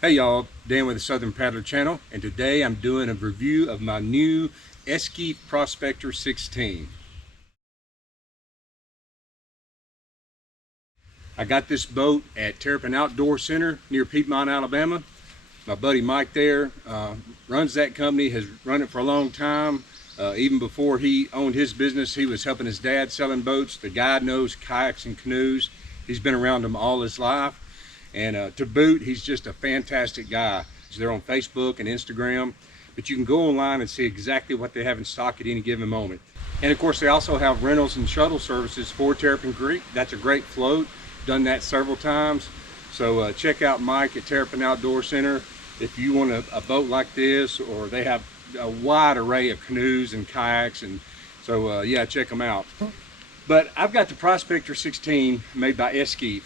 Hey y'all, Dan with the Southern Paddler channel, and today I'm doing a review of my new Esquif Prospecteur 16. I got this boat at Terrapin Outdoor Center near Piedmont, Alabama. My buddy Mike there runs that company, has run it for a long time. Even before he owned his business, he was helping his dad selling boats. The guy knows kayaks and canoes. He's been around them all his life. And to boot, he's just a fantastic guy. They're on Facebook and Instagram, but you can go online and see exactly what they have in stock at any given moment. And of course, they also have rentals and shuttle services for Terrapin Creek. That's a great float. Done that several times. So check out Mike at Terrapin Outdoor Center if you want a boat like this, or they have a wide array of canoes and kayaks. And so yeah, check them out. But I've got the Prospecteur 16 made by Esquif,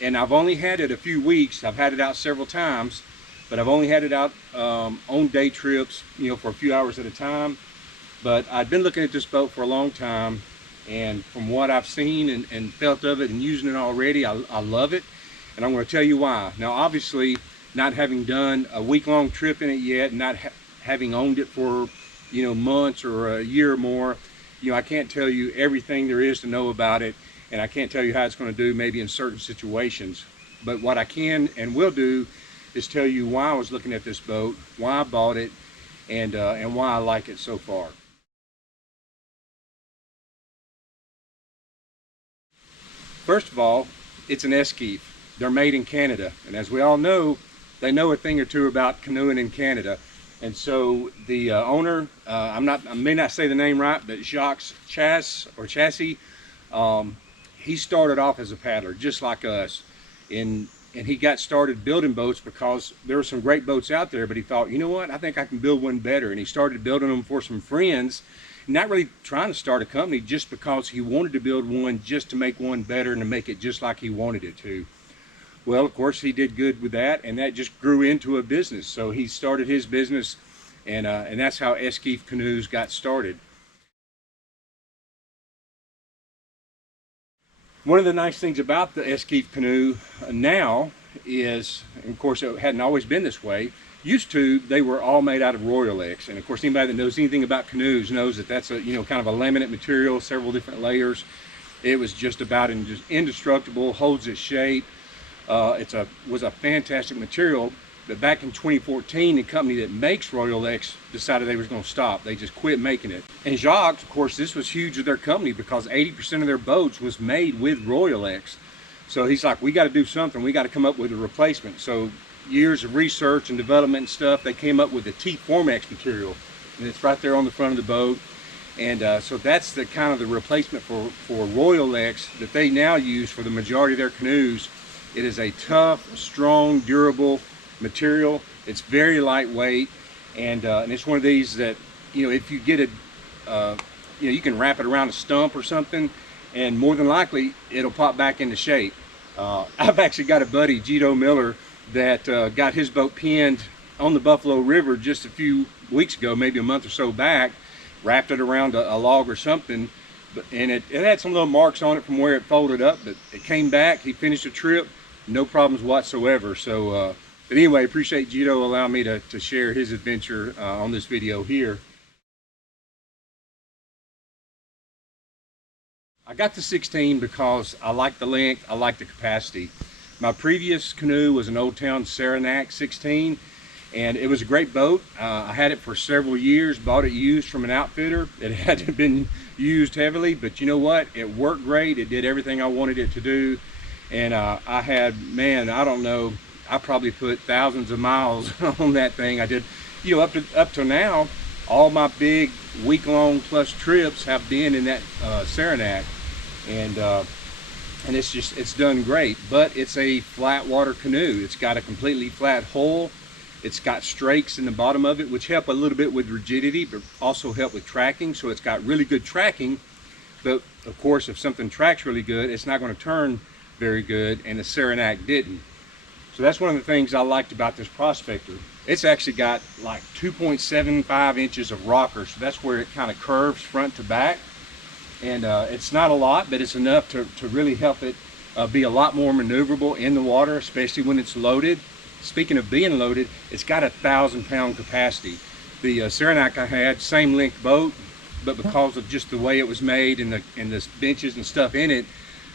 and I've only had it a few weeks. I've had it out several times, but I've only had it out on day trips, for a few hours at a time. But I've been looking at this boat for a long time, and from what I've seen and felt of it and using it already, I love it, and I'm going to tell you why. Now, obviously, not having done a week-long trip in it yet, not having owned it for months or a year or more, I can't tell you everything there is to know about it. And I can't tell you how it's going to do maybe in certain situations. But what I can and will do is tell you why I was looking at this boat, why I bought it, and why I like it so far. First of all, it's an Esquif. They're made in Canada. And as we all know, they know a thing or two about canoeing in Canada. And so the owner, I may not say the name right, but Jacques Chassis, he started off as a paddler just like us, and he got started building boats because there were some great boats out there, but he thought, you know what, I think I can build one better. And he started building them for some friends, not really trying to start a company, just because he wanted to build one just to make one better and to make it just like he wanted it to. Well, of course, he did good with that, and that just grew into a business. So he started his business, and that's how Esquif Canoes got started. One of the nice things about the Esquif canoe now is, and of course it hadn't always been this way, used to they were all made out of Royal X, and of course anybody that knows anything about canoes knows that that's a kind of a laminate material, several different layers. It was just about indestructible, holds its shape. Was a fantastic material. But back in 2014, the company that makes Royal X decided they was going to stop. They just quit making it. And Jacques, of course, this was huge with their company because 80% of their boats was made with Royal X. So he's like, we got to do something. We got to come up with a replacement. So years of research and development and stuff, they came up with the t-formex material. And it's right there on the front of the boat. And so that's the kind of the replacement for Royal X that they now use for the majority of their canoes. It is a tough, strong, durable material. It's very lightweight, and it's one of these that if you get it, you can wrap it around a stump or something, and more than likely it'll pop back into shape. I've actually got a buddy, Gito Miller, that got his boat pinned on the Buffalo River just a few weeks ago, maybe a month or so back. Wrapped it around a log or something, and it had some little marks on it from where it folded up, but it came back. He finished the trip, no problems whatsoever. So but anyway, appreciate Gito allowing me to share his adventure on this video here. I got the 16 because I like the length, I like the capacity. My previous canoe was an Old Town Saranac 16, and it was a great boat. I had it for several years, bought it used from an outfitter. It hadn't been used heavily, but you know what? It worked great. It did everything I wanted it to do. And I had, man, I don't know, I probably put thousands of miles on that thing. I did, up to now, all my big week-long plus trips have been in that Saranac, and it's done great. But it's a flat water canoe. It's got a completely flat hull. It's got strakes in the bottom of it, which help a little bit with rigidity, but also help with tracking. So it's got really good tracking. But of course, if something tracks really good, it's not going to turn very good, and the Saranac didn't. So that's one of the things I liked about this Prospector. It's actually got like 2.75 inches of rocker, so that's where it kind of curves front to back. And it's not a lot, but it's enough to really help it be a lot more maneuverable in the water, especially when it's loaded. Speaking of being loaded, it's got a 1,000-pound capacity. The Saranac I had, same length boat, but because of just the way it was made and the benches and stuff in it,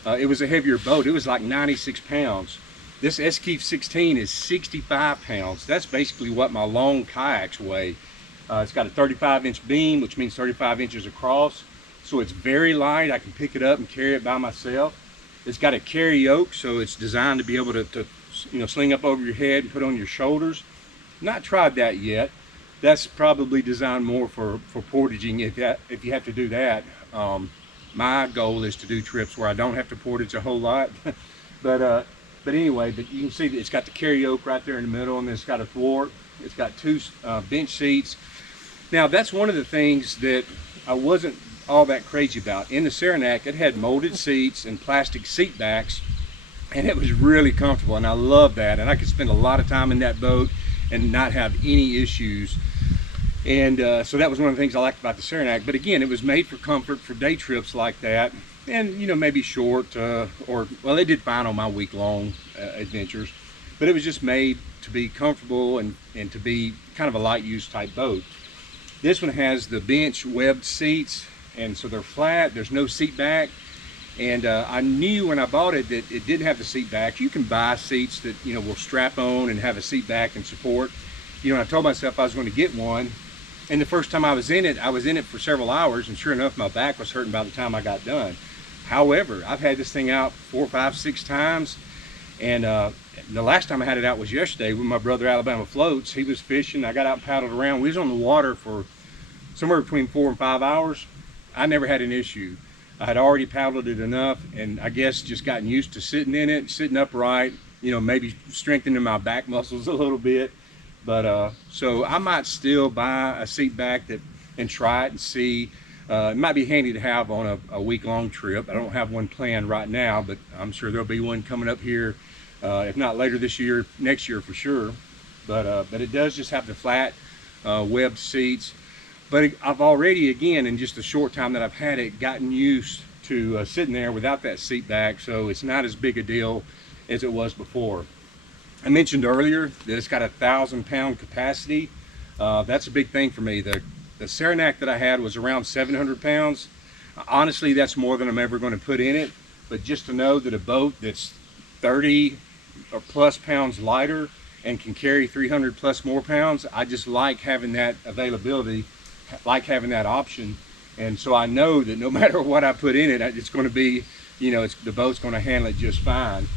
it was a heavier boat. It was like 96 pounds. This Esquif 16 is 65 pounds. That's basically what my long kayaks weigh. It's got a 35-inch beam, which means 35 inches across. So it's very light. I can pick it up and carry it by myself. It's got a carry yoke, so it's designed to be able to sling up over your head and put on your shoulders. Not tried that yet. That's probably designed more for portaging if you have to do that. My goal is to do trips where I don't have to portage a whole lot. but anyway, but you can see that it's got the carry yoke right there in the middle, and then it's got a thwart. It's got 2 bench seats. Now that's one of the things that I wasn't all that crazy about. In the Saranac, it had molded seats and plastic seat backs, and it was really comfortable, and I love that. And I could spend a lot of time in that boat and not have any issues. And so that was one of the things I liked about the Saranac. But again, it was made for comfort for day trips like that, and maybe short or well, they did fine on my week-long adventures, but it was just made to be comfortable and to be kind of a light use type boat. This one has the bench webbed seats, and so they're flat. There's no seat back. And I knew when I bought it that it didn't have the seat back. You can buy seats that will strap on and have a seat back and support. I told myself I was going to get one, and the first time I was in it for several hours, and sure enough, my back was hurting by the time I got done. However, I've had this thing out 4, 5, 6 times, and the last time I had it out was yesterday with my brother Alabama Floats. He was fishing. I got out and paddled around. We was on the water for somewhere between 4 and 5 hours. I never had an issue. I had already paddled it enough, and I guess just gotten used to sitting in it, sitting upright, maybe strengthening my back muscles a little bit. But so I might still buy a seat back and try it and see. It might be handy to have on a week-long trip. I don't have one planned right now, but I'm sure there'll be one coming up here, if not later this year, next year for sure. But it does just have the flat webbed seats. But I've already, again, in just a short time that I've had it, gotten used to sitting there without that seat back, so it's not as big a deal as it was before. I mentioned earlier that it's got a 1,000-pound capacity. That's a big thing for me. The Saranac that I had was around 700 pounds. Honestly, that's more than I'm ever going to put in it, but just to know that a boat that's 30 or plus pounds lighter and can carry 300 plus more pounds, I just like having that availability, like having that option. And so I know that no matter what I put in it, it's going to be, the boat's going to handle it just fine.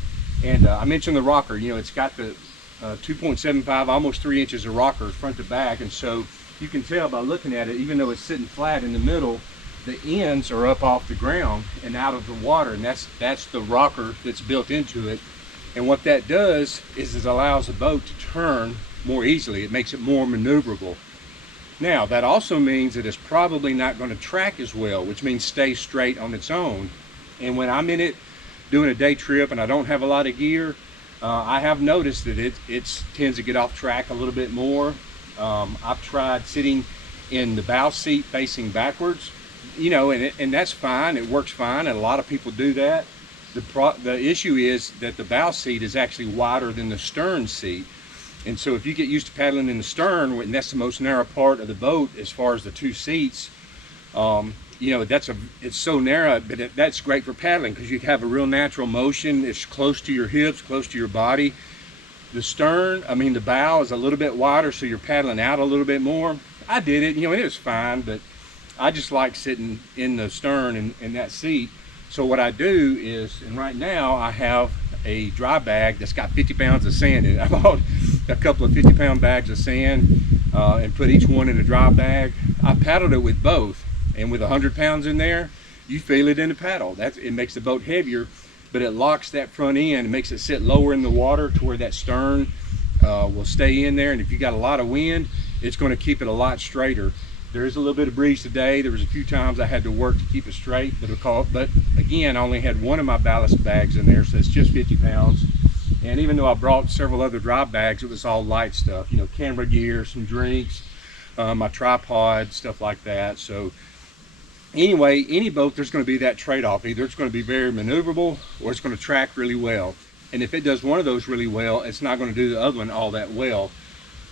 And I mentioned the rocker. It's got the 2.75, almost 3 inches of rocker front to back, and so you can tell by looking at it, even though it's sitting flat in the middle, the ends are up off the ground and out of the water, and that's the rocker that's built into it. And what that does is it allows the boat to turn more easily. It makes it more maneuverable. Now, that also means that it's probably not going to track as well, which means stay straight on its own. And when I'm in it doing a day trip and I don't have a lot of gear, I have noticed that it tends to get off track a little bit more. I've tried sitting in the bow seat facing backwards, and that's fine. It works fine, and a lot of people do that. The issue is that the bow seat is actually wider than the stern seat. And so if you get used to paddling in the stern, and that's the most narrow part of the boat as far as the 2 seats, it's so narrow, but that's great for paddling because you have a real natural motion. It's close to your hips, close to your body. The bow is a little bit wider, so you're paddling out a little bit more. I did it, and it was fine, but I just like sitting in the stern in that seat. So what I do is, and right now I have a dry bag that's got 50 pounds of sand in it. I bought a couple of 50-pound bags of sand and put each one in a dry bag. I paddled it with both, and with 100 pounds in there, you feel it in the paddle. It makes the boat heavier, but it locks that front end and makes it sit lower in the water to where that stern will stay in there. And if you got a lot of wind, it's going to keep it a lot straighter. There is a little bit of breeze today. There was a few times I had to work to keep it straight, but again, I only had one of my ballast bags in there, so it's just 50 pounds. And even though I brought several other dry bags, it was all light stuff, camera gear, some drinks, my tripod, stuff like that. So Anyway, any boat, there's going to be that trade-off. Either it's going to be very maneuverable or it's going to track really well. And if it does one of those really well, it's not going to do the other one all that well.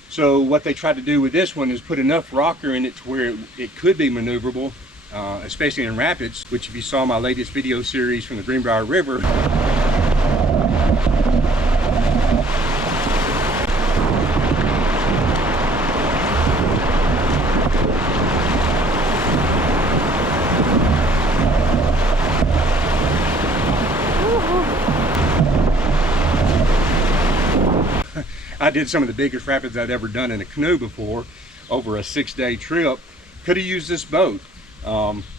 So what they tried to do with this one is put enough rocker in it to where it could be maneuverable, especially in rapids, which if you saw my latest video series from the Greenbrier River, I did some of the biggest rapids I'd ever done in a canoe before, over a 6-day trip. Could have used this boat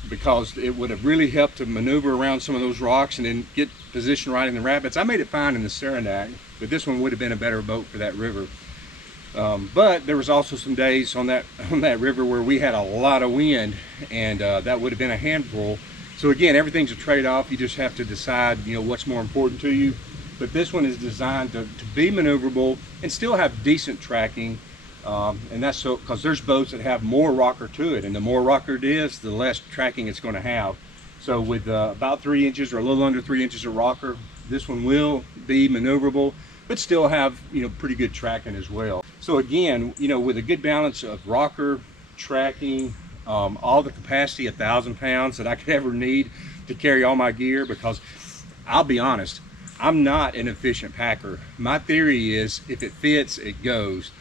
because it would have really helped to maneuver around some of those rocks and then get positioned right in the rapids. I made it fine in the Saranac, but this one would have been a better boat for that river. But there was also some days on that river where we had a lot of wind, and that would have been a handful. So again, everything's a trade-off. You just have to decide, what's more important to you. But this one is designed to be maneuverable and still have decent tracking, and that's so because there's boats that have more rocker to it, and the more rocker it is, the less tracking it's going to have. So with about 3 inches or a little under 3 inches of rocker, this one will be maneuverable, but still have pretty good tracking as well. So again, with a good balance of rocker, tracking, all the capacity, 1,000 pounds that I could ever need to carry all my gear, because I'll be honest, I'm not an efficient packer. My theory is if it fits, it goes.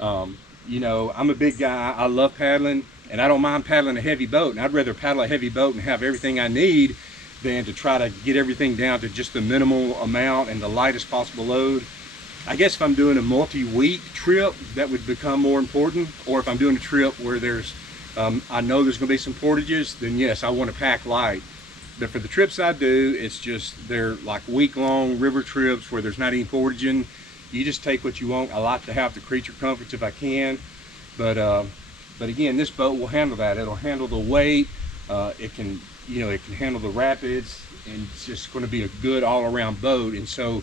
I'm a big guy. I love paddling, and I don't mind paddling a heavy boat. And I'd rather paddle a heavy boat and have everything I need than to try to get everything down to just the minimal amount and the lightest possible load. I guess if I'm doing a multi-week trip, that would become more important. Or if I'm doing a trip where there's, I know there's going to be some portages, then yes, I want to pack light. But for the trips I do, it's just, they're like week-long river trips where there's not any portaging. You just take what you want. I like to have the creature comforts if I can. But again, this boat will handle that. It'll handle the weight. It can handle the rapids, and it's just going to be a good all-around boat. And so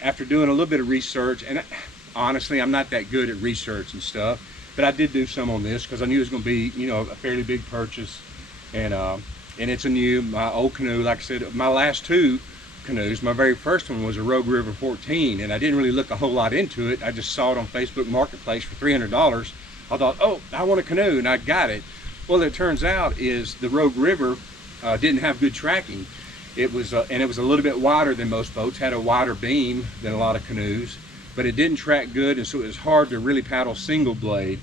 after doing a little bit of research, and honestly, I'm not that good at research and stuff, but I did do some on this because I knew it was going to be, a fairly big purchase. And it's my old canoe, like I said, my last 2 canoes, my very first one was a Rogue River 14, and I didn't really look a whole lot into it. I just saw it on Facebook Marketplace for $300. I thought, oh, I want a canoe, and I got it. Well, it turns out is the Rogue River didn't have good tracking. It was, and it was a little bit wider than most boats, had a wider beam than a lot of canoes, but it didn't track good, and so it was hard to really paddle single blade.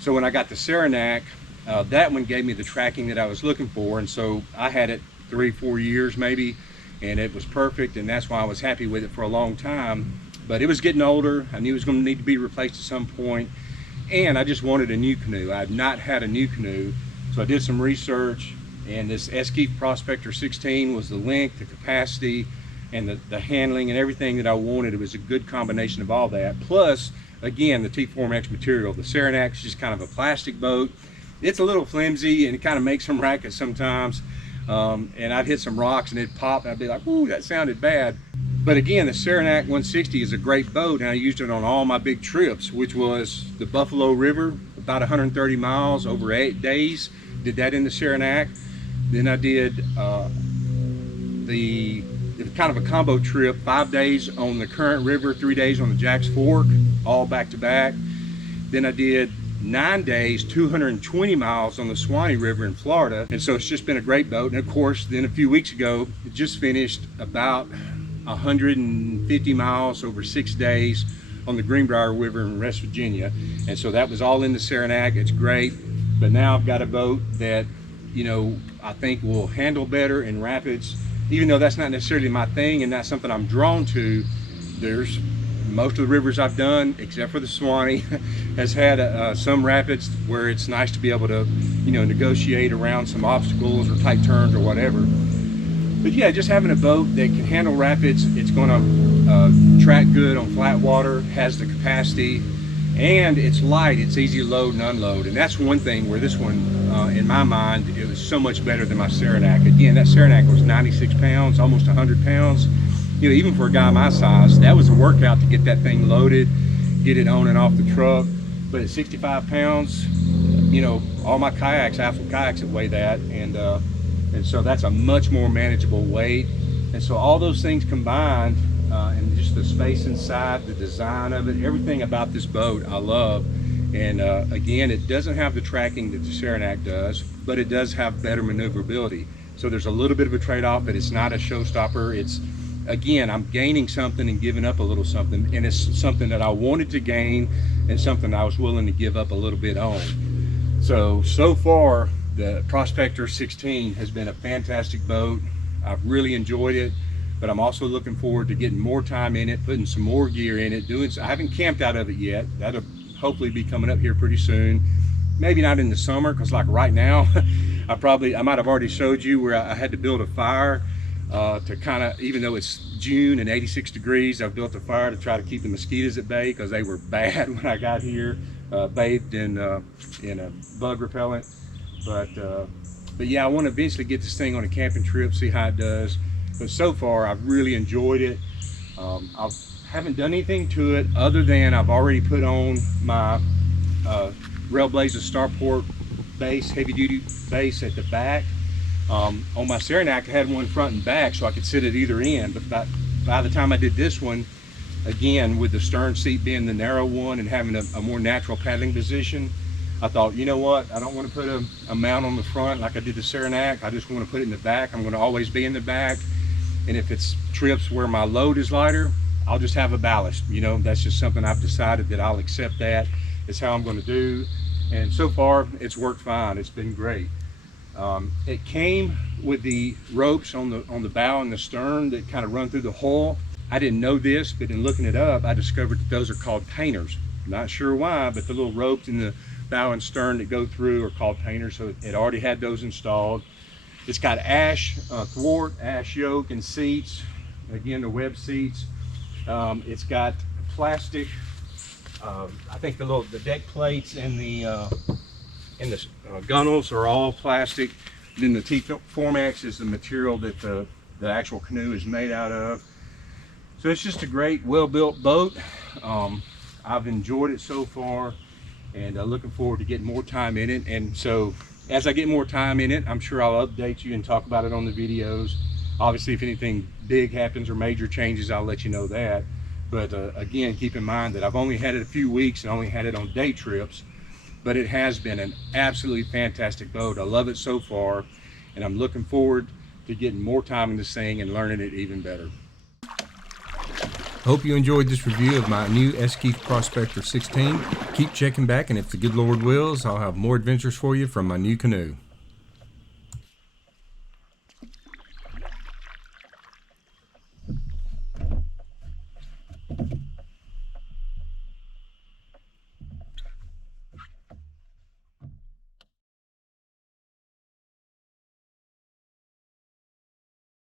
So when I got the Saranac, that one gave me the tracking that I was looking for, and so I had it 3-4 years maybe, and it was perfect, and that's why I was happy with it for a long time. But it was getting older. I knew it was going to need to be replaced at some point, and I just wanted a new canoe. I had not had a new canoe, so I did some research, and this Esquif Prospecteur 16 was the length, the capacity, and the handling and everything that I wanted. It was a good combination of all that, plus again the t-formex material. The Saranac is just kind of a plastic boat. It's a little flimsy, and it kind of makes some rackets sometimes, and I'd hit some rocks and it'd pop, and I'd be like, ooh, that sounded bad. But again, the Saranac 160 is a great boat, and I used it on all my big trips, which was the Buffalo River, about 130 miles over 8 days. Did that in the Saranac. Then I did it was kind of a combo trip, 5 days on the Current River, 3 days on the Jack's Fork, all back to back. Then I did 9 days, 220 miles on the Swanee River in Florida. And so it's just been a great boat. And of course, then a few weeks ago, it just finished about 150 miles over 6 days on the Greenbrier River in West Virginia. And so that was all in the Saranac. It's great. But now I've got a boat that, I think will handle better in rapids, even though that's not necessarily my thing and not something I'm drawn to. There's most of the rivers I've done, except for the Swanee, has had some rapids where it's nice to be able to, negotiate around some obstacles or tight turns or whatever. But yeah, just having a boat that can handle rapids, it's going to track good on flat water, has the capacity, and it's light. It's easy to load and unload, and that's one thing where this one, in my mind, it was so much better than my Saranac. Again, that Saranac was 96 pounds, almost 100 pounds. Even for a guy my size, that was a workout to get that thing loaded, get it on and off the truck. But at 65 pounds, you know, all my kayaks, Afro kayaks that weigh that, and so that's a much more manageable weight. And so all those things combined, and just the space inside, the design of it, everything about this boat I love. And again, it doesn't have the tracking that the Saranac does, but it does have better maneuverability. So there's a little bit of a trade-off, but it's not a showstopper. It's, again, I'm gaining something and giving up a little something, and it's something that I wanted to gain and something I was willing to give up a little bit on. So far, the Prospector 16 has been a fantastic boat. I've really enjoyed it, but I'm also looking forward to getting more time in it, putting some more gear in it, I haven't camped out of it yet. That'll hopefully be coming up here pretty soon. Maybe not in the summer, because like right now, I might have already showed you where I had to build a fire to kind of, even though it's June and 86 degrees, I've built a fire to try to keep the mosquitoes at bay, because they were bad when I got here, bathed in a bug repellent. But yeah, I want to eventually get this thing on a camping trip, see how it does. But so far, I've really enjoyed it. I haven't done anything to it other than I've already put on my Railblazer Starport base, heavy duty base at the back. On my Saranac, I had one front and back so I could sit at either end. But by the time I did this one, again, with the stern seat being the narrow one and having a more natural paddling position, I thought, you know what, I don't want to put a mount on the front like I did the Saranac. I just want to put it in the back. I'm going to always be in the back. And if it's trips where my load is lighter, I'll just have a ballast. You know, that's just something I've decided that I'll accept. That is how I'm going to do. And so far, it's worked fine. It's been great. It came with the ropes on the bow and the stern that kind of run through the hull. I didn't know this, but in looking it up, I discovered that those are called painters. Not sure why, but the little ropes in the bow and stern that go through are called painters. So it already had those installed. It's got ash thwart, ash yoke, and seats. Again, the web seats. It's got plastic. I think the deck plates and the gunnels are all plastic. Then the t-formex is the material that the actual canoe is made out of. So it's just a great, well-built boat. I've enjoyed it so far, and looking forward to getting more time in it. And so as I get more time in it, I'm sure I'll update you and talk about it on the videos. Obviously, if anything big happens or major changes, I'll let you know that. But again, keep in mind that I've only had it a few weeks and only had it on day trips, but it has been an absolutely fantastic boat. I love it so far, and I'm looking forward to getting more time in this thing and learning it even better. Hope you enjoyed this review of my new Esquif Prospecteur 16. Keep checking back, and if the good Lord wills, I'll have more adventures for you from my new canoe.